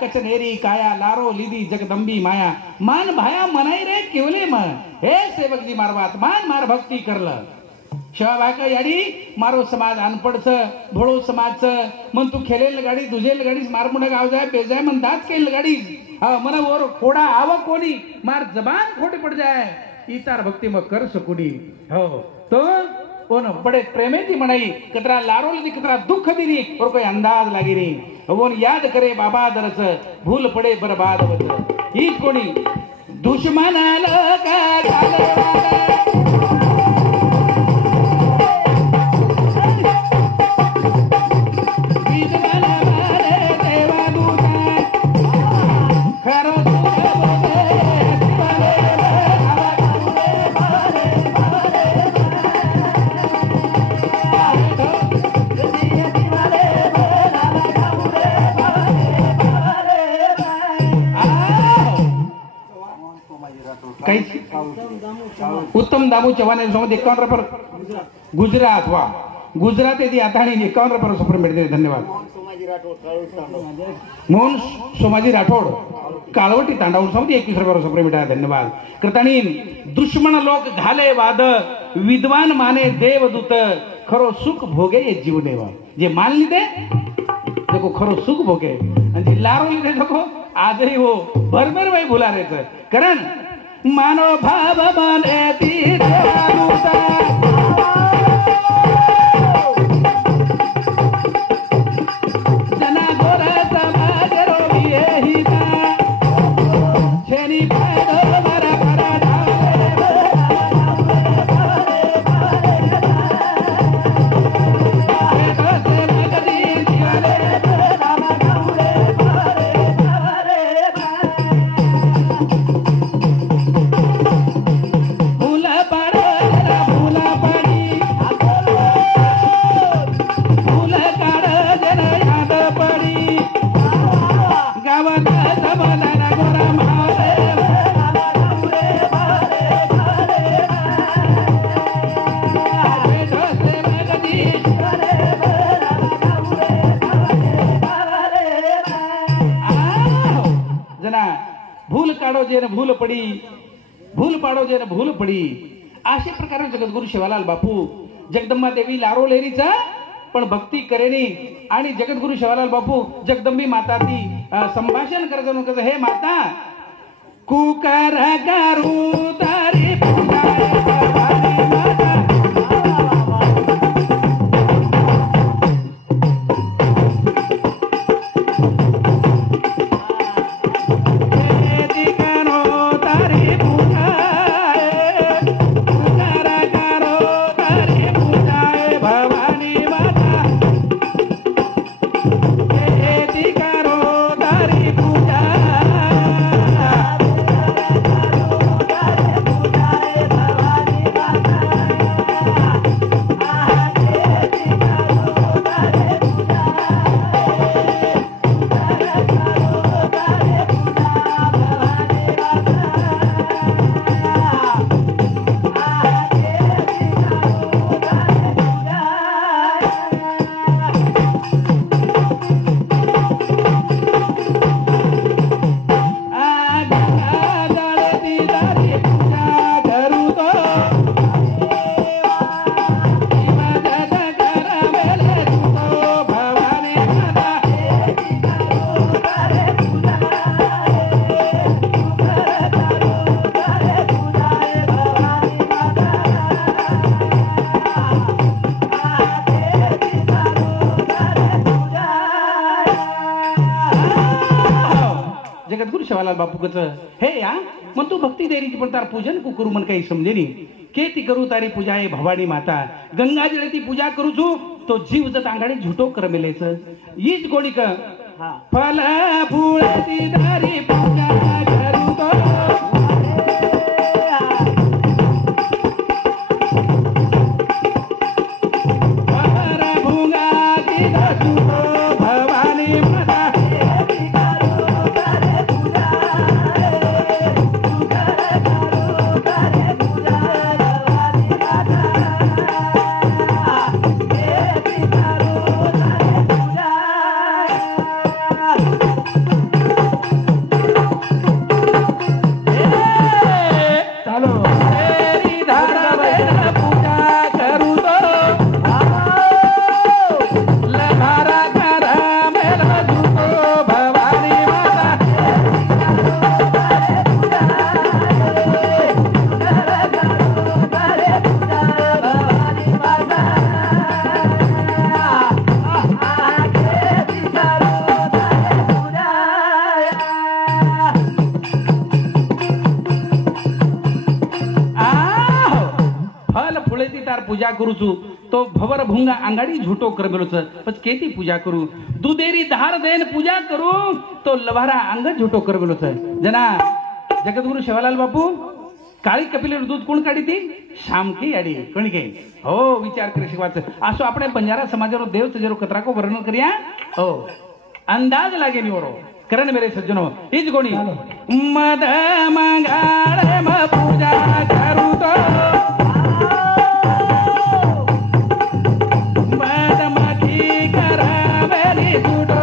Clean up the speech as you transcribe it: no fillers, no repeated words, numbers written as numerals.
कचनेरी काया लारो लिदी जगदंबी माया मान भाया मनाई रे केवले मन हे सेवकजी मारवात मान मार भक्ती करलं शिवा भाका याडी मारो समाज अनपडच भोळो समाज मन तू खेलेल गाडी दुजेल गाडी मारमुंडा गाव जाय बेजाय मन दात केल गाडी मन और खोडा आव कोणी मार जबान खोटी पड़ जाय इतार भक्ती मग कर सकुडी हो तो कोण बड़े प्रेमे थी मनाई कतरा लारो ली कतरा दुख दिनी और कोई अंदाज लागी री वो याद करे बाबा दरच भूल पड़े बर्बाद वच ही कोणी दुश्मनाला का उत्तम दामू चव्हाण यांच्यासोबत 51 रुपये गुजरात वा गुजरात येथे आता आणि 51 रुपये सुपर मिळते धन्यवाद मोहन सोमाजी राठोड काळवटी तांडावून सोबत 21 रुपये सुपर मिळते धन्यवाद कृताणी दुश्मन लोक घाले वाद विद्वान माने देवदूत खरो सुख भोगे ये जीवनेवा जे मानली ते देखो खरो सुख भोगे आणि जे लारवली ते देखो आजही हो भरभर बाई भुलारेच कारण मानो भाव माने ती देवदूता जना गोरा समाज रोवी ही का छेनी पादो मारा परा भूल पड़ी भूल पाडो जे भूल पड़ी अशा प्रकारे जगद्गुरु शिवालाल बापू जगदंबा देवी लारो लेरीचा पण भक्ती करेनी आणि जगद्गुरु शिवालाल बापू जगदंबी माता ती संभाषण करत कसं हे माता कुकर गारू तारी शिवालाल बापू कच हे या मन तू भक्ति देरी की पण तार पूजन को करू मन काही समजे नी केती करू तारी पूजा हे भवानी माता गंगा जळे ती पूजा करू छु तो जीव जत आंगाडी झुटो करमेलेच हीच गोडी क फल फूल ती तारी पूजा करू तो पूजा करू छु तो भवर भुंगा अंगाडी झूठो कर बेलोच पछ केती पूजा करू दुधेरी धार देन पूजा करू तो लवारा अंग झूठो कर बेलोच जना जगद्गुरु शिवालाल बापू काळी कपिलेर दूध कोण काढी ती शामकी याडी कोण घे हो विचार करे शिवाच असो આપણે बंजारा समाजरो देव तजेरो कतरा को वर्णन करिया हो अंदाज लागे नी ओरो करण मेरे सज्जनो इज गोणी मद मंगाळे म पूजा करू तो Tudo